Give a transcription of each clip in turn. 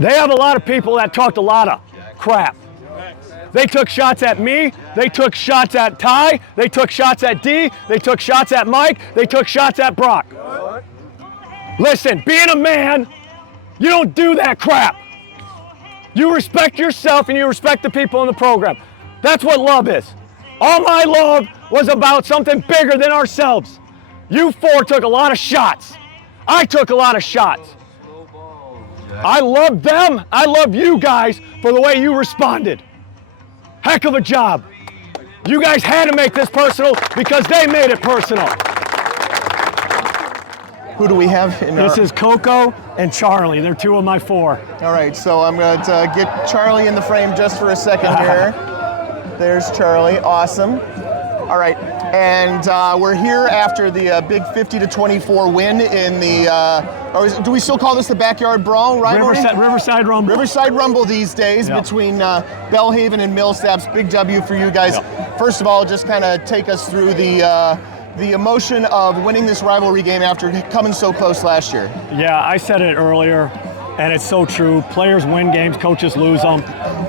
They have a lot of people that talked a lot of crap. They took shots at me, they took shots at Ty, they took shots at D, they took shots at Mike, they took shots at Brock. Listen, being a man, you don't do that crap. You respect yourself and you respect the people in the program. That's what love is. All my love was about something bigger than ourselves. You four took a lot of shots. I took a lot of shots. I love them, I love you guys for the way you responded. Heck of a job. You guys had to make this personal because they made it personal. Who do we have in This is Coco and Charlie. They're two of my four. All right, so I'm going to get Charlie in the frame just for a second here. There's Charlie, awesome. All right, and we're here after the big 50-24 win in the, do we still call this the Backyard Brawl rivalry? Riverside Rumble. Riverside Rumble these days between Belhaven and Millsaps. Big W for you guys. First of all, just kind of take us through the emotion of winning this rivalry game after coming so close last year. Yeah, I said it earlier, and it's so true. Players win games, coaches lose them.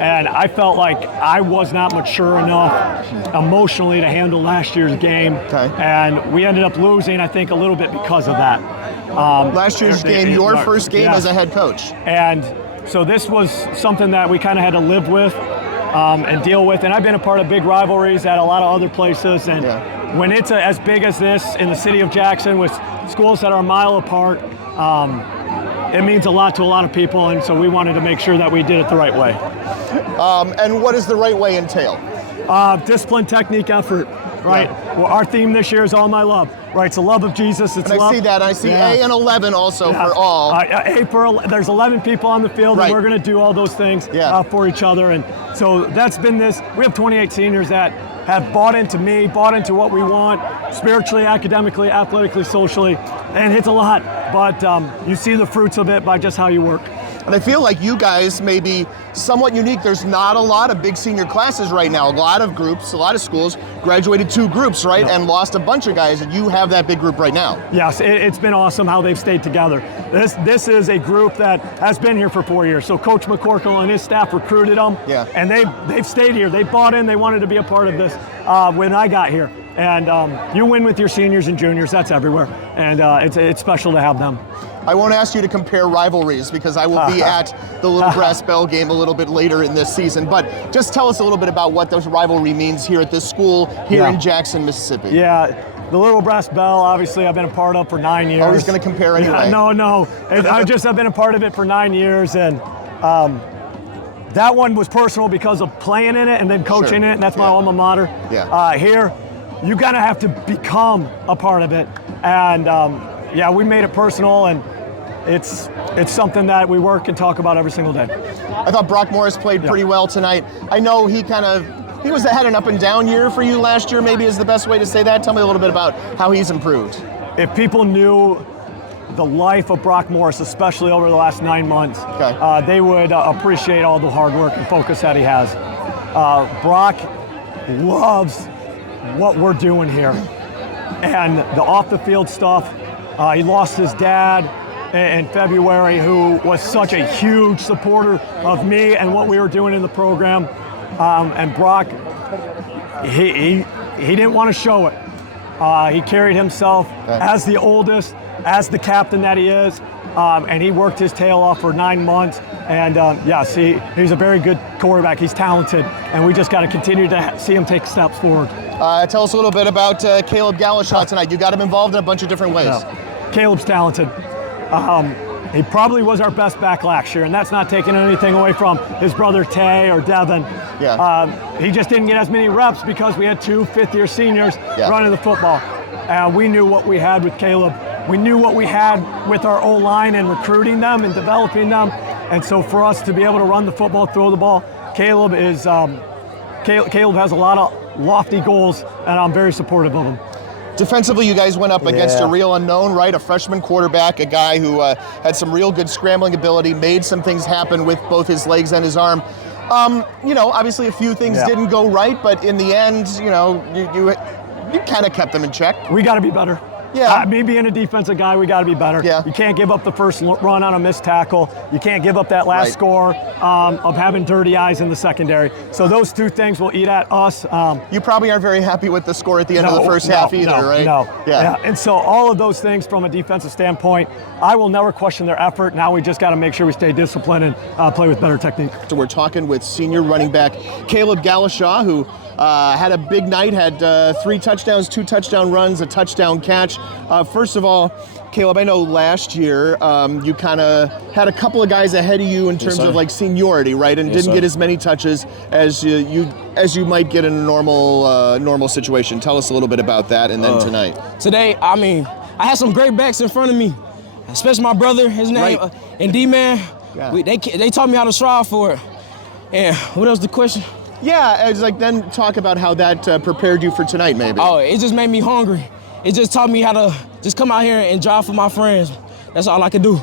And I felt like I was not mature enough emotionally to handle last year's game. Okay. And we ended up losing, I think, a little bit because of that. Last year's game, your first game as a head coach. And so this was something that we kind of had to live with and deal with. And I've been a part of big rivalries at a lot of other places. And when it's as big as this in the city of Jackson with schools that are a mile apart, it means a lot to a lot of people. And so we wanted to make sure that we did it the right way. And what does the right way entail? Discipline, technique, effort. Right. Well, our theme this year is all my love. Right. It's the love of Jesus. It's and love. I see that. I see A and 11 also for all. There's 11 people on the field, and we're going to do all those things for each other. And so that's been this. We have 28 seniors that have bought into me, bought into what we want, spiritually, academically, athletically, socially, and it's a lot. But you see the fruits of it by just how you work. And I feel like you guys may be somewhat unique. There's not a lot of big senior classes right now. A lot of groups, a lot of schools graduated 2 groups, right, and lost a bunch of guys, and you have that big group right now. Yes, it's been awesome how they've stayed together. This is a group that has been here for 4 years. So Coach McCorkle and his staff recruited them, and they've stayed here. They bought in. They wanted to be a part of this when I got here. And you win with your seniors and juniors. That's everywhere, and it's special to have them. I won't ask you to compare rivalries because I will be at the Little Brass Bell game a little bit later in this season. But just tell us a little bit about what this rivalry means here at this school here in Jackson, Mississippi. Yeah, the Little Brass Bell, obviously, I've been a part of for 9 years. I was going to compare anyway. No. I've been a part of it for 9 years, and that one was personal because of playing in it and then coaching it, and that's my alma mater. Here, you kind of have to become a part of it, and we made it personal, and it's something that we work and talk about every single day. I thought Brock Morris played pretty well tonight. I know he was had an up and down year for you last year, maybe is the best way to say that. Tell me a little bit about how he's improved. If people knew the life of Brock Morris, especially over the last 9 months, they would appreciate all the hard work and focus that he has. Brock loves what we're doing here, and the off the field stuff. He lost his dad in February, who was such a huge supporter of me and what we were doing in the program. And Brock, he didn't want to show it. He carried himself as the oldest, as the captain that he is, and he worked his tail off for 9 months. And he's a very good quarterback. He's talented, and we just got to continue to see him take steps forward. Tell us a little bit about Caleb Gallashaw tonight. You got him involved in a bunch of different ways. Caleb's talented. He probably was our best back last year, and that's not taking anything away from his brother Tay or Devin. He just didn't get as many reps because we had 2 fifth-year seniors running the football. We knew what we had with Caleb. We knew what we had with our O-line and recruiting them and developing them. And so for us to be able to run the football, throw the ball, Caleb has a lot of lofty goals, and I'm very supportive of him. Defensively, you guys went up against a real unknown, right? A freshman quarterback, a guy who had some real good scrambling ability, made some things happen with both his legs and his arm. Obviously a few things didn't go right, but in the end, you kind of kept them in check. We got to be better. Yeah. Me being a defensive guy, we got to be better. Yeah. You can't give up the first run on a missed tackle. You can't give up that last score of having dirty eyes in the secondary. So those two things will eat at us. You probably aren't very happy with the score at the end of the first half either, right? No. Yeah. And so all of those things from a defensive standpoint, I will never question their effort. Now we just got to make sure we stay disciplined and play with better technique. So we're talking with senior running back Caleb Gallashaw, who had a big night, had 3 touchdowns, 2 touchdown runs, a touchdown catch. First of all, Caleb, I know last year you kind of had a couple of guys ahead of you in terms of like seniority, right? And didn't get as many touches as you might get in a normal situation. Tell us a little bit about that, and then tonight. Today, I mean, I had some great backs in front of me, especially my brother, his name, and D-Man. Yeah. They taught me how to strive for it. And what else the question? Yeah, it's like then talk about how that prepared you for tonight, maybe. Oh, it just made me hungry. It just taught me how to just come out here and drive for my friends. That's all I could do.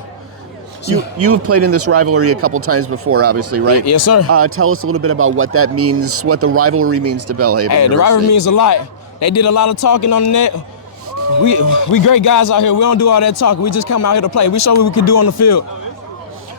You've played in this rivalry a couple times before, obviously, right? Yes, sir. Tell us a little bit about what that means, what the rivalry means to Belhaven. Hey, the rivalry means a lot. They did a lot of talking on the net. We great guys out here. We don't do all that talking. We just come out here to play. We show what we can do on the field.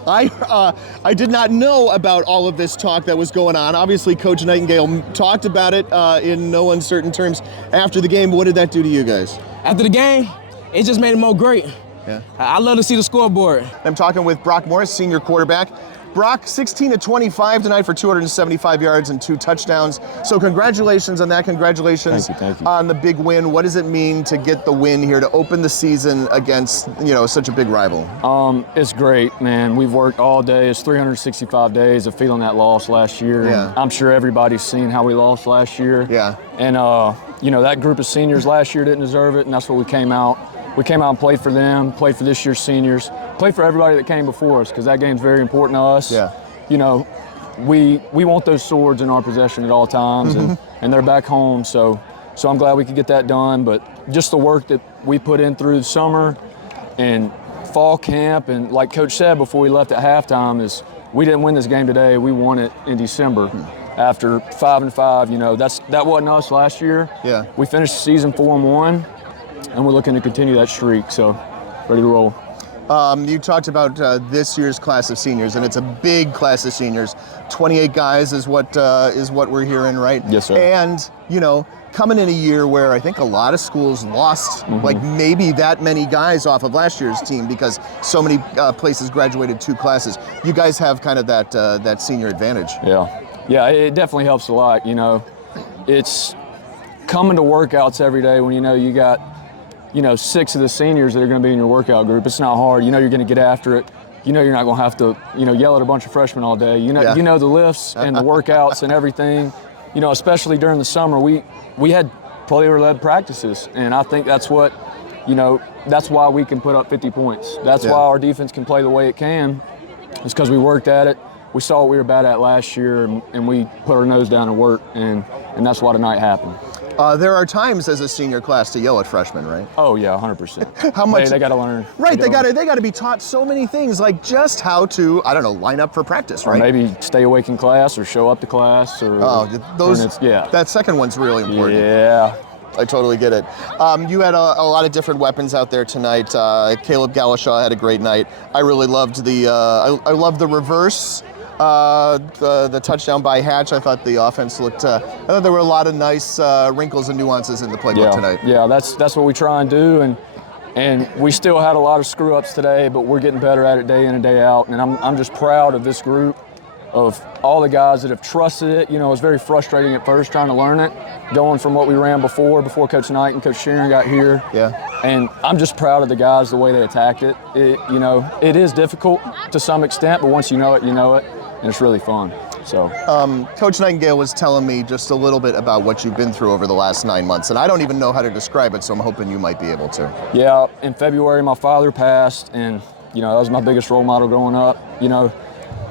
I did not know about all of this talk that was going on. Obviously, Coach Nightingale talked about it in no uncertain terms after the game. What did that do to you guys? After the game, it just made it more great. Yeah. I love to see the scoreboard. I'm talking with Brock Morris, senior quarterback. Brock, 16 of 25 tonight for 275 yards and 2 touchdowns. So congratulations on that. Congratulations Thank you. on the big win. What does it mean to get the win here to open the season against, such a big rival? It's great, man. We've worked all day. It's 365 days of feeling that loss last year. Yeah. And I'm sure everybody's seen how we lost last year. Yeah. And, that group of seniors last year didn't deserve it, and that's what we came out. We came out and played for them, played for this year's seniors, played for everybody that came before us, because that game's very important to us. Yeah. We want those swords in our possession at all times, and they're back home. So I'm glad we could get that done. But just the work that we put in through the summer and fall camp, and like Coach said before we left at halftime, is we didn't win this game today. We won it in December. After 5-5, that wasn't us last year. Yeah. We finished the season 4-1. And we're looking to continue that streak, so ready to roll. You talked about this year's class of seniors, and it's a big class of seniors. 28 guys is what we're hearing, right? Yes, sir. And coming in a year where I think a lot of schools lost like maybe that many guys off of last year's team because so many places graduated 2 classes. You guys have kind of that senior advantage. Yeah, it definitely helps a lot. It's coming to workouts every day when you got 6 of the seniors that are going to be in your workout group. It's not hard. You're going to get after it. You're not going to have to, yell at a bunch of freshmen all day. You know the lifts and the workouts and everything. Especially during the summer, we had player-led practices, and I think that's what, that's why we can put up 50 points. That's why our defense can play the way it can. It's because we worked at it. We saw what we were bad at last year, and we put our nose down and worked, and that's why tonight happened. There are times as a senior class to yell at freshmen, right? Oh yeah, 100%. How much they got to learn? Right, they got to be taught so many things, like just how to line up for practice, right? Or maybe stay awake in class, or show up to class, or That second one's really important. Yeah. I totally get it. You had a lot of different weapons out there tonight. Caleb Gallashaw had a great night. I really loved I loved the reverse. The touchdown by Hatch. I thought the offense looked. I thought there were a lot of nice wrinkles and nuances in the playbook tonight. Yeah, that's what we try and do, and we still had a lot of screw ups today, but we're getting better at it day in and day out. And I'm just proud of this group, of all the guys that have trusted it. It was very frustrating at first trying to learn it, going from what we ran before Coach Knight and Coach Sharon got here. Yeah. And I'm just proud of the guys, the way they attacked it. It is difficult to some extent, but once you know it, and it's really fun. So, Coach Nightingale was telling me just a little bit about what you've been through over the last 9 months, and I don't even know how to describe it, so I'm hoping you might be able to. Yeah, in February, my father passed, and that was my biggest role model growing up.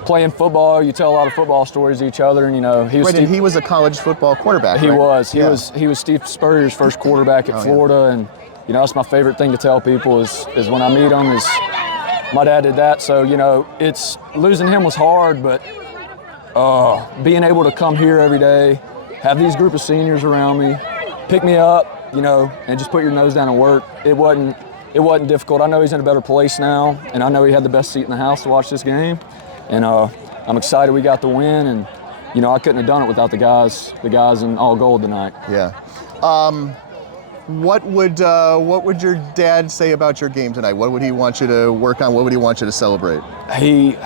Playing football, you tell a lot of football stories to each other, and he was. He was a college football quarterback. He right? was. He was Steve Spurrier's first quarterback at Florida, and that's my favorite thing to tell people is when I meet him is. My dad did that, so it's losing him was hard, but being able to come here every day, have these group of seniors around me, pick me up, you know, and just put your nose down and work. It wasn't difficult. I know he's in a better place now, and I know he had the best seat in the house to watch this game. And I'm excited we got the win, and you know, I couldn't have done it without the guys in all gold tonight. Yeah. What would your dad say about your game tonight? What would he want you to work on? What would he want you to celebrate? He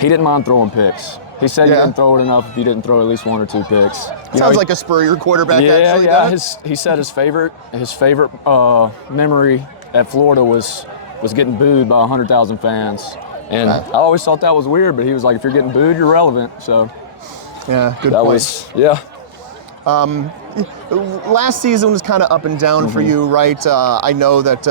didn't mind throwing picks. He said he didn't throw it enough if he didn't throw at least 1 or 2 picks. Sounds like a Spurrier quarterback. Yeah, actually. He said his favorite memory at Florida was getting booed by 100,000 fans. And I always thought that was weird, but he was like, if you're getting booed, you're relevant. So yeah, good point. Last season was kind of up and down for you, right? I know that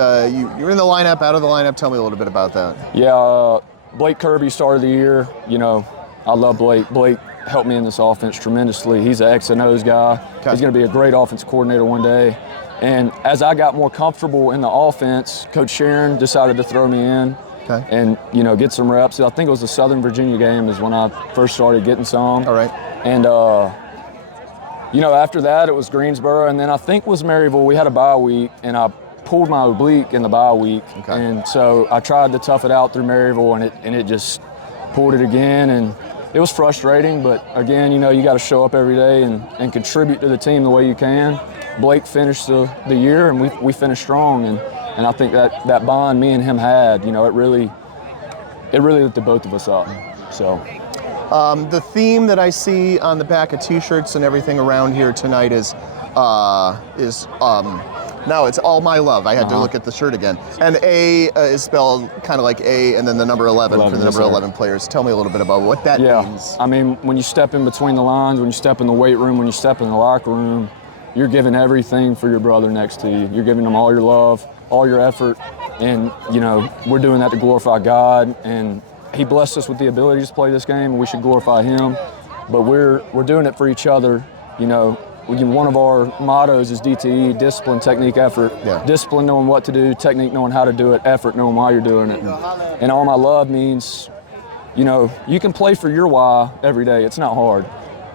you're in the lineup, out of the lineup. Tell me a little bit about that. Yeah, Blake Kirby started the year. You know, I love Blake. Blake helped me in this offense tremendously. He's an X and O's guy. Okay. He's going to be a great offense coordinator one day. And as I got more comfortable in the offense, Coach Sharon decided to throw me in. Okay. And, you know, get some reps. I think it was the Southern Virginia game is when I first started getting some. All right. And, you know, after that it was Greensboro, and then I think it was Maryville. We had a bye week, and I pulled my oblique in the bye week. Okay. And so I tried to tough it out through Maryville, and it just pulled it again. And it was frustrating, but again, you know, you got to show up every day and contribute to the team the way you can. Blake finished the year, and we finished strong. And I think that bond me and him had, you know, it really lifted both of us up. So, the theme that I see on the back of T-shirts and everything around here tonight is now it's all my love. I had to look at the shirt again. And A is spelled kind of like A, and then the number 11 for the number 11 players. Tell me a little bit about what that means. I mean, when you step in between the lines, when you step in the weight room, when you step in the locker room, you're giving everything for your brother next to you. You're giving them all your love, all your effort, and you know, we're doing that to glorify God, and he blessed us with the ability to play this game, and we should glorify him, but we're doing it for each other. You know, one of our mottos is DTE, discipline, technique, effort. Yeah. Discipline, knowing what to do, technique, knowing how to do it, effort, knowing why you're doing it. And all my love means, you know, you can play for your why every day. It's not hard.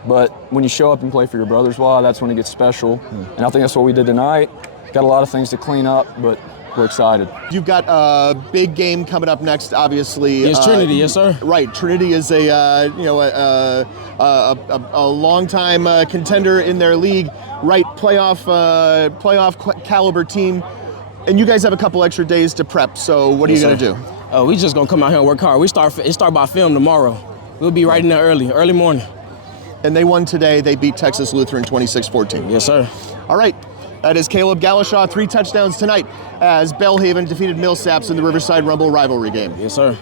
But when you show up and play for your brother's why, that's when it gets special. And I think that's what we did tonight. Got a lot of things to clean up, but we're excited. You've got a big game coming up next, obviously. Yes, Trinity, yes, sir. Right, Trinity is a long-time contender in their league, right? Playoff caliber team, and you guys have a couple extra days to prep. So what are you gonna do? We just gonna come out here and work hard. It start by film tomorrow. We'll be right in there early morning. And they won today. They beat Texas Lutheran 26-14. Yes, sir. All right. That is Caleb Gallashaw, 3 touchdowns tonight as Belhaven defeated Millsaps in the Riverside Rumble rivalry game. Yes, sir.